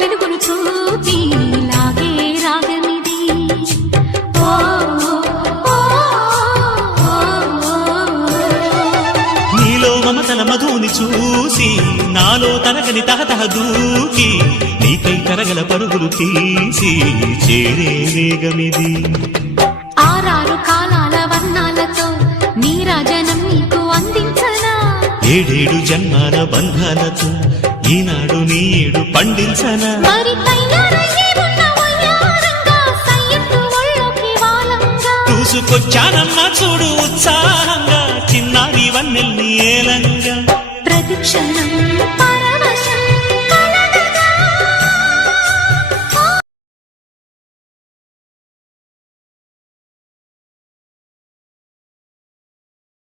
వెలుగును చూపి లాగే రాగమిది. నీలో మమతల మధుని చూసి నాలో తరగని తహతహ దూకి నీకై తరగల పరుగులు తీసి చేరే వేగమిది. ఆరారు కాలాల వర్ణాలతో నీరాజనం నీకు అందించనా, ఏడేడు జన్మాల బంధాలతో ఈనాడు నీడు పండించనా. మరి చూసుకొచ్చానమ్మా చూడు ఉత్సాహంగా చిన్నారి వన్నెల్ని ఏలంగా ప్రతిక్షణం